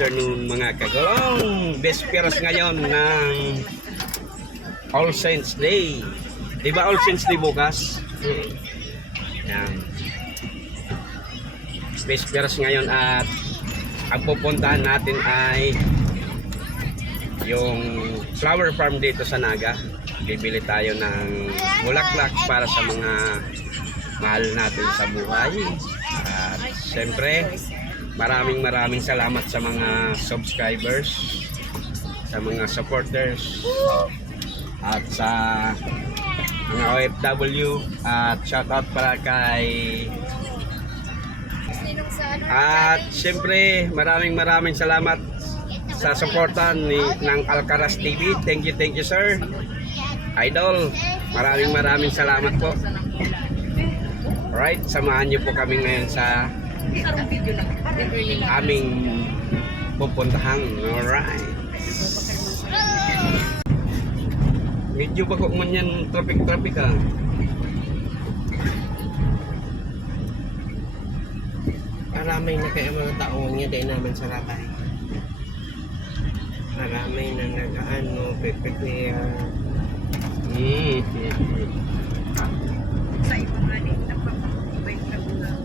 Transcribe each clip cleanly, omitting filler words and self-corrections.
afternoon mga kagulong. Besperas ngayon ng All Saints Day. Di ba All Saints Day bukas? Yan. Besperas ngayon at ang pupuntahan natin ay yung flower farm dito sa Naga. Bibili tayo ng bulaklak para sa mga mahal natin sa buhay. At siyempre, maraming salamat sa mga subscribers, sa mga supporters, at sa mga OFW. At shoutout para kay at siyempre maraming salamat sa suporta ng Alcaraz TV. Thank you sir, idol. Maraming salamat po. Alright, samahan niyo po kami ngayon sa aming pupuntahan. Alright. Medyo bako man yan traffic ah. Maraming na kaya mga taong niya dahil naman sa rabay. Maraming na nagaano, prepare. Sa iba nga din, napapakibay na bulang.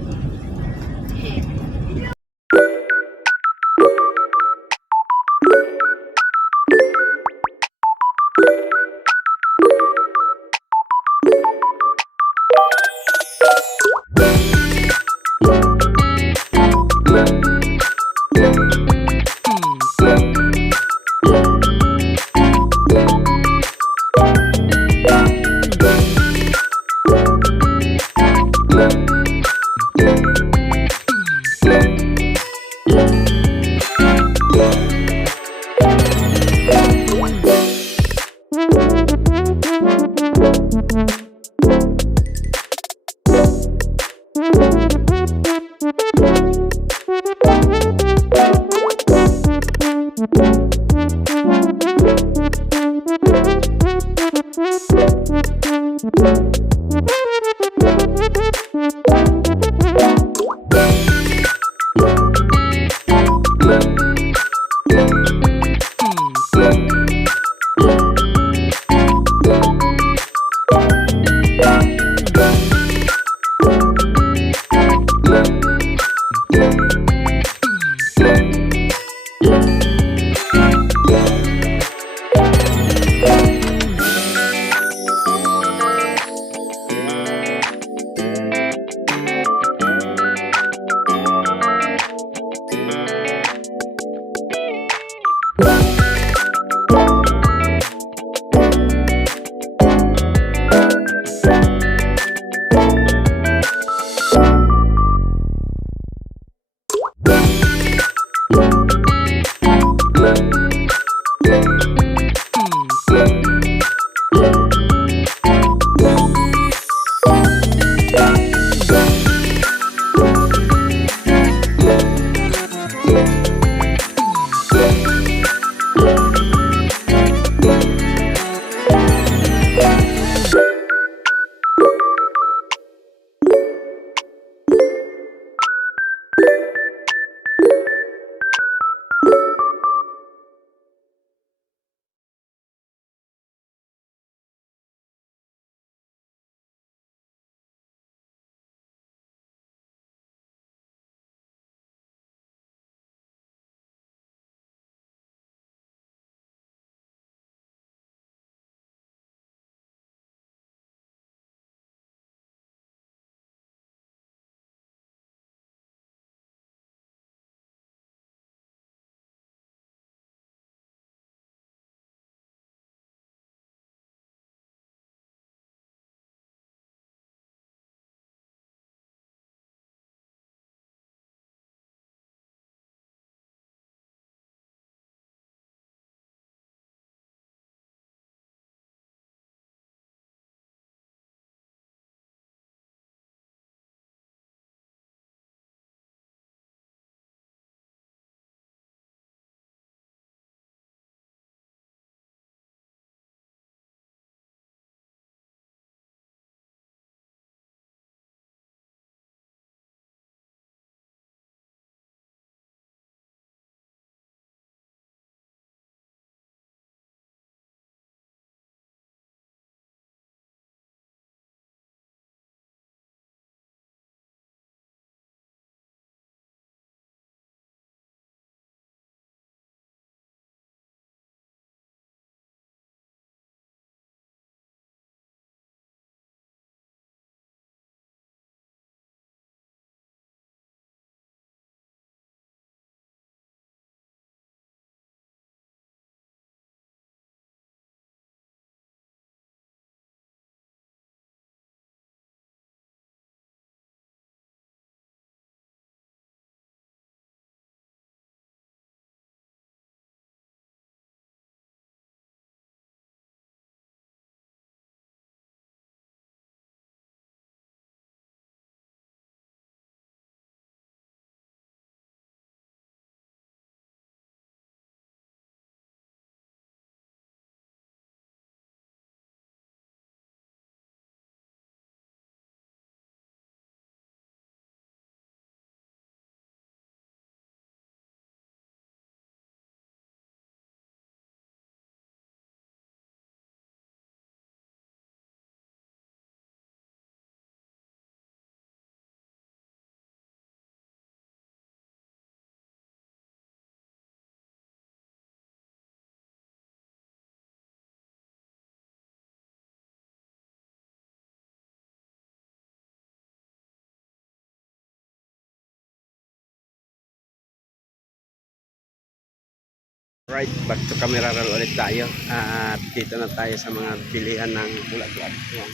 Right, back to camera roll ulit tayo. At dito na tayo sa mga pilihan ng bulaklak. Yan.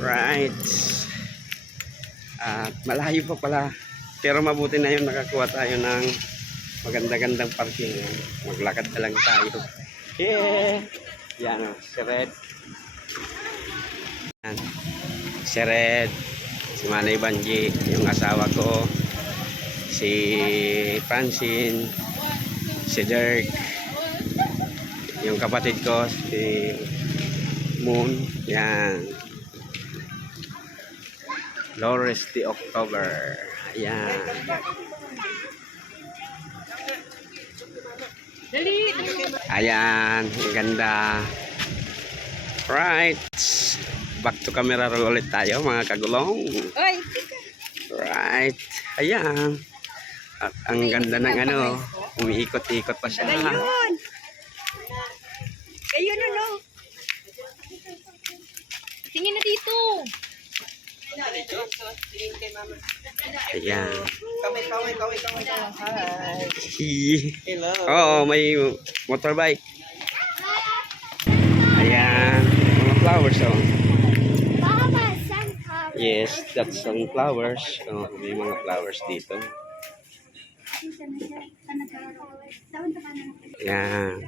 Right. At malayo pa pala. Pero mabuti na yun, nakakuha tayo ng maganda-gandang parking. Maglakad na lang tayo. Yeah. Yan o, si Red. Yan. Si Red. Si Manay Banji, yung asawa ko. Si Francine. Si Dirk. Yung kapatid ko, si Moon. Yan. Flores de October. Ayan. Ayan. Ang ganda. Right. Back to camera roll ulit tayo mga kagulong. Right. Ayan. At ang ganda ng ano. Umiikot-ikot pa siya. Ayun! Ayun, ano? Tingin na dito. Ayan. Kaway. Hi. Hello. Oo, may motorbike. Ayan. Mga flowers, oh. Yes, that's sunflowers. Oh, may mga flowers dito. Ayan.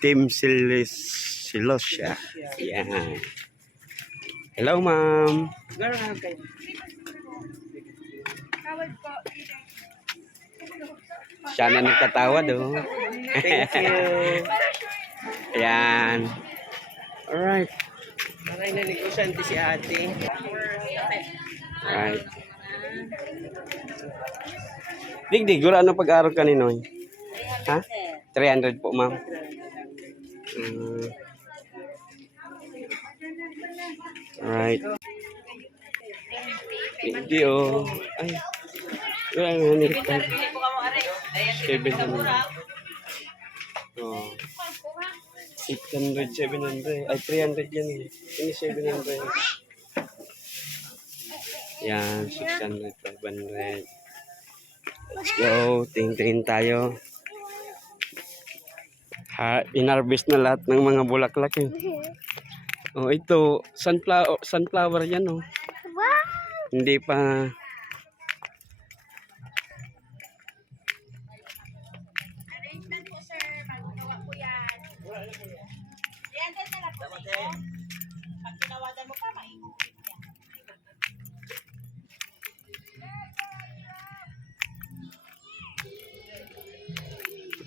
Team Silosya. Ayan. Hello, ma'am. Siya na nagtatawad, oh. Thank you. Ayan. Alright. Maray na negosyante si ate. Alright. Digdig, gura ano pag-aaral ka ni Noy? Ha? 300 po, ma'am. Alright. Hindi, oh. Ay. Wala nga nito. 700. Oh. 800, 700. Ay, 300 yan eh. Ini 700. Yan, 600, 500. Let's go. Tingin tayo. Inharvest na lahat ng mga bulaklak eh. Oh, ito. Sunflower yan oh. Hindi pa.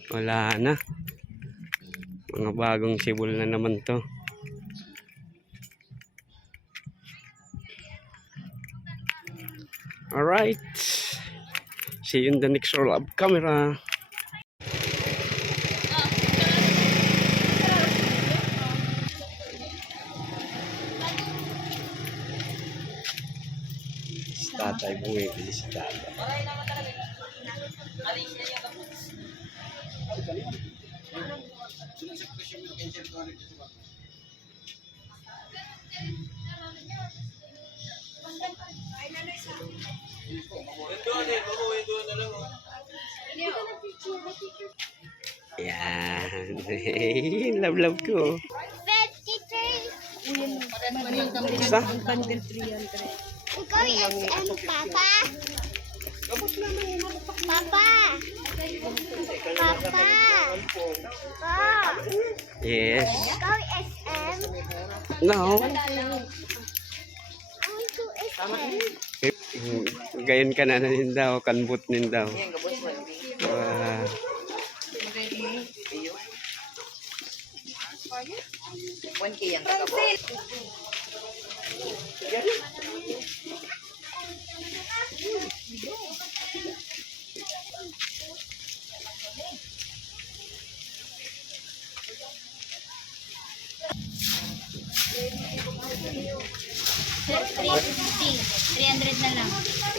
Wala na. Mga bagong sibol na naman to. Alright. See you in the next roll of camera. Tatay, bumibili si tatay. Yan. Love ko. Isa? Bundle 300. Ikaw yung SM, Papa. Papa. Papa. Pa. Yes. Ikaw yung SM. No. I want to SM. Gayon ka na rin daw. Kanbut nin daw. $300 na lang.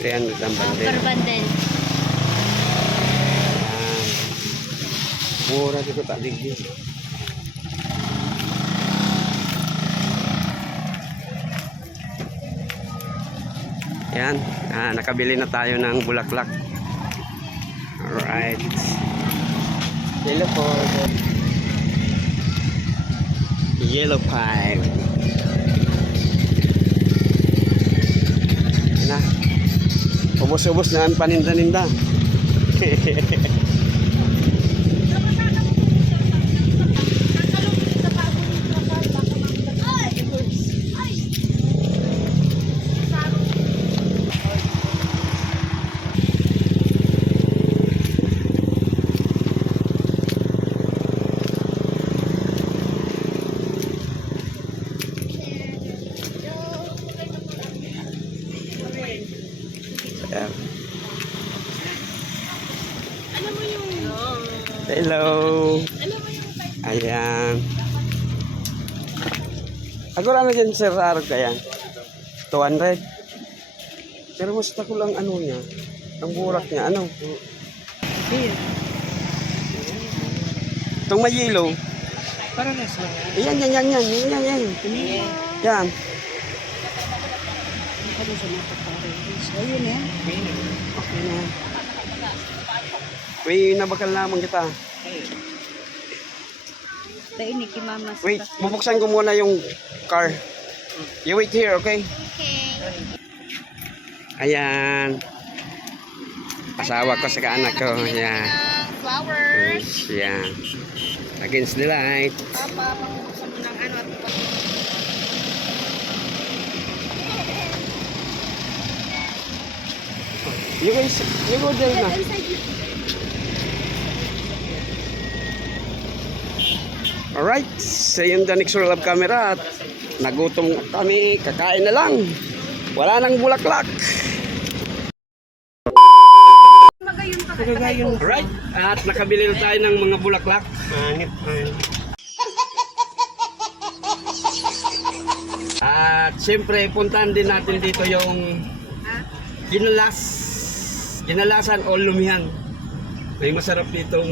300 ang bundle. Per bundle. Yan. Mura dito talig din. Yan. Nakabili na tayo ng bulaklak. Alright. Alright. Yellow po. Yellow pipe. Na. Ubos-ubos na ang paninda-ninda. Ayan. Alam mo yung... Hello. Alam mo yung... Ayan. Ako lang na dyan, Sir Arog, kaya 200. Pero gusto ko lang ano niya. Ang burak niya, ano? Itong may yellow. Para na sa Ayan, yan. Yan. Ayun eh. Okay na. Uy, nabakal naman kita. Tayo ni Mama. Wait, bubuksan ko muna yung car. You wait here, okay? Okay. Ayan. Asawa ko sa anak ko. Ayan. Flowers. Ayan. Against the light. Papa, pangubuksan mo ng ano at You guys, you go there na. Alright, sa yung the next roll of camera at nagutom kami, kakain na lang. Wala nang bulaklak. Alright, at nakabili na tayo ng mga bulaklak. Hanip. At siyempre, puntahan din natin dito yung kinalasan o lumihan. May masarap ditong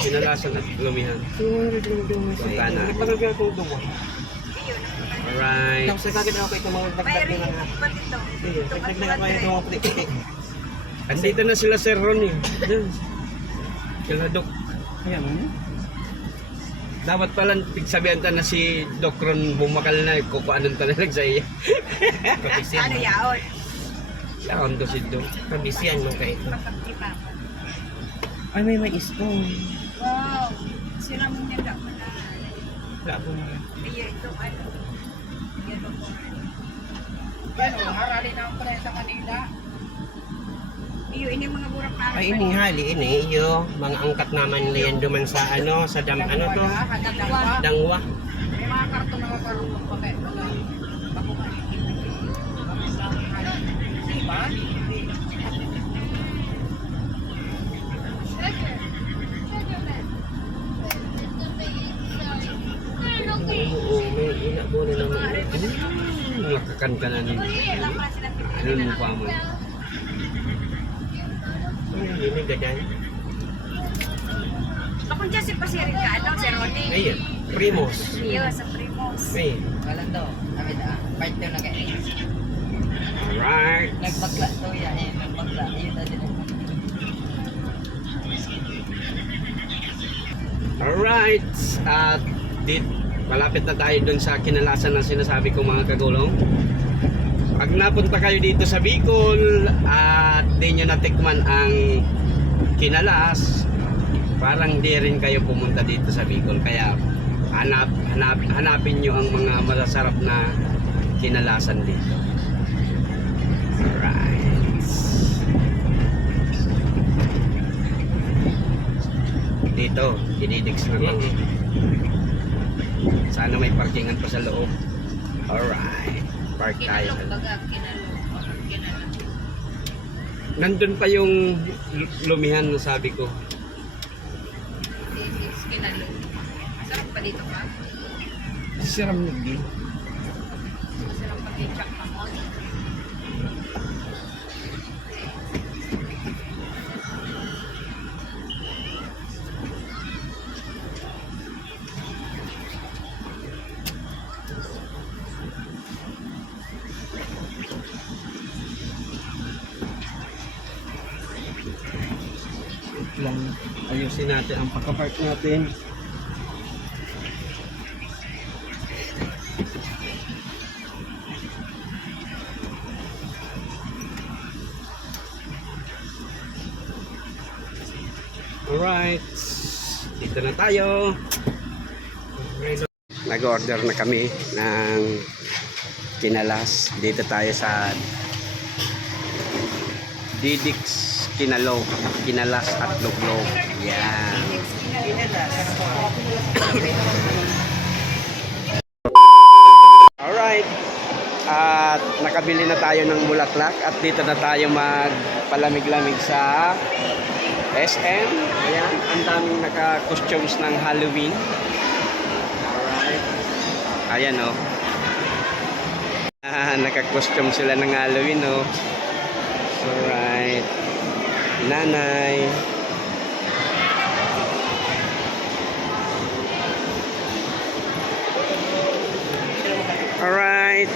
kinalasan at lumihan. 200 lang daw mo sa Punta na. ito. Nagpagagay akong duwa. Alright. Tapos nagkagay ako ito mga dagdag din na. Sige, dagdag na ako ito mga puti-puti. Andito na sila Sir Ron eh. Diyan. Sila Doc. Ayan mo. Dapat pala pigsabihan ta na si Doc Ron bumakal na. Kukuanan ta na lang sa iya. Kabisiyan. Ano yaon? Yaon to si Doc. Kabisiyan mo ka ito. Ay, may stone. Wow. Sira mo niya mo na. Wala po na. Kaya ito ano. Ano, harali na ako sa Manila. Iyo, ini mga burak na. Ay, ininghali ini. Iyo, mga angkat naman na yan duman sa ano, sa dam, ano to? Dangwa. Dangwa. May mga karton na magkaroon ng papel. Diba? Oo, may inabo na naman. Nakakanta na nila. Ano mo pa mo? Ay, ini gaday. Ako dyan si Pasirin ka, ano, si Ronnie. Ayun, primos. Iyo, sa Primos. Ay, Kalan daw. Kami da. Part daw na kayo. Alright. Nagbagla daw yan eh. Nagbagla. Ayun na din. Alright. At malapit na tayo dun sa kinalasan na sinasabi ko mga kagulong. Pag napunta kayo dito sa Bicol at di nyo natikman ang kinalas, parang di rin kayo pumunta dito sa Bicol. Kaya hanapin nyo ang mga masasarap na kinalasan dito. Alright. Dito, dinidigs na lang. Sana may parkingan pa sa loob. Alright. Park tayo. Nandun pa yung lumihan na sabi ko. Masarap pa dito pa. Siram nagdi. Masarap pa dito pa mo. Ayusin natin ang pagka-park natin. Alright, dito na tayo. Nag-order na kami ng kinalas. Dito tayo sa Didix Kinalog, kinalas at luglog. Yan. Alright, at nakabili na tayo ng bulaklak at dito na tayo magpalamig-lamig sa SM. Ayan, ang daming naka-costumes ng Halloween. Alright. Ayan o. Naka-costume sila ng Halloween o. Alright. Nanay. Alright.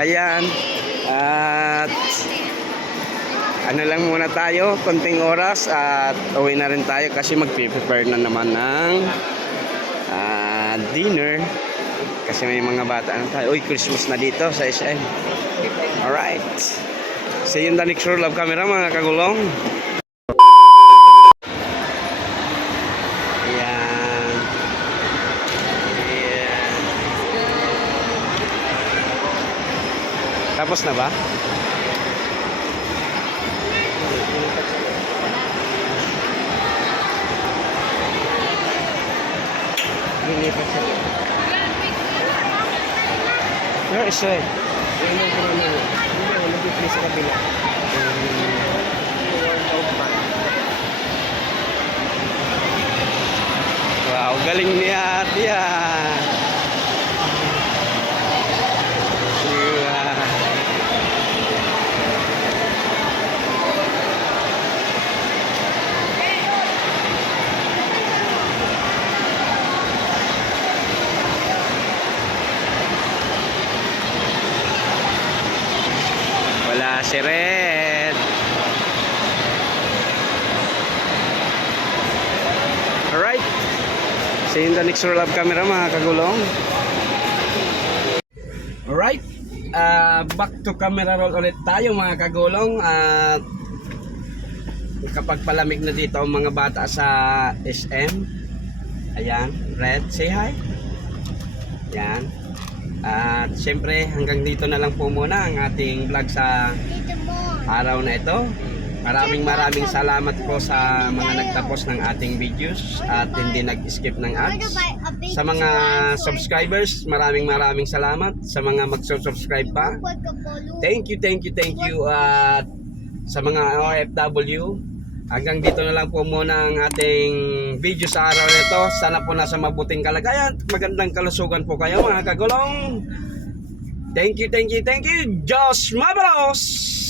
Ayan. At ano lang muna tayo, konting oras at uwi na rin tayo kasi mag-prepare na naman ng dinner kasi may mga bata na tayo. Uy, Christmas na dito sa SM. Alright, see you in the next roll of camera mga kagulong. Ayan. Ayan. Tapos na ba? Lilipat siya. Where is it? Yan yung pinamili. Hindi, nag-play sa kabila. Wow, galing ni Ate ah. Wow. Wala si Red. Alright. See you in the next roll of camera mga kagulong. Alright. Back to camera roll ulit tayo mga kagulong. At kapag palamig na dito ang mga bata sa SM. Ayan. Red, say hi. Ayan. At syempre hanggang dito na lang po muna ang ating vlog sa Dito mo. araw na ito. Maraming salamat po sa mga nagtapos ng ating videos at hindi nag-skip ng ads. Sa mga subscribers, maraming salamat. Sa mga magsusubscribe pa, thank you. At sa mga OFW, hanggang dito na lang po muna ang ating video sa araw na ito. Sana po nasa mabuting kalagayan, magandang kalusugan po kayo mga kagulong. Thank you. Josh Mabalos!